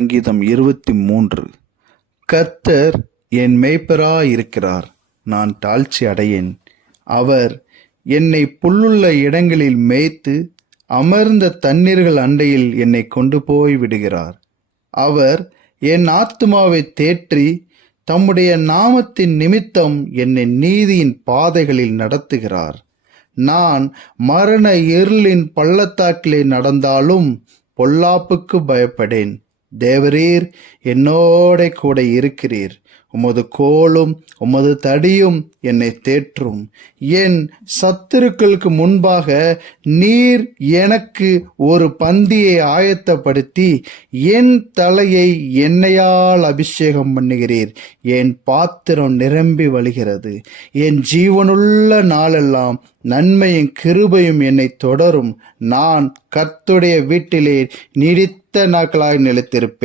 சங்கீதம் இருபத்தி மூன்று கர்த்தர் என் மேய்ப்பராயிருக்கிறார் நான் தாழ்ச்சி அடையேன் அவர் என்னை புல்லுள்ள இடங்களில் மேய்த்து அமர்ந்த தண்ணீர்கள் அண்டையில் என்னை கொண்டு போய் விடுகிறார் அவர் என் ஆத்மாவை தேற்றி தம்முடைய நாமத்தின் நிமித்தம் என்னை நீதியின் பாதைகளில் நடத்துகிறார் நான் மரண இருளின் பள்ளத்தாக்கிலே நடந்தாலும் பொல்லாப்புக்கு பயப்படேன் தேவரீர் என்னோட கூட இருக்கிறீர் உமது கோலும் உமது தடியும் என்னை தேற்றும் என் சத்துருக்களுக்கு முன்பாக நீர் எனக்கு ஒரு பந்தியை ஆயத்தப்படுத்தி என் தலையை எண்ணெயால் அபிஷேகம் பண்ணுகிறீர் என் பாத்திரம் நிரம்பி வழிகிறது என் ஜீவனுள்ள நாளெல்லாம் நன்மையும் கிருபையும் என்னை தொடரும் நான் கத்துடைய வீட்டிலே நீடித்த நாட்களாக நிலைத்திருப்பேன்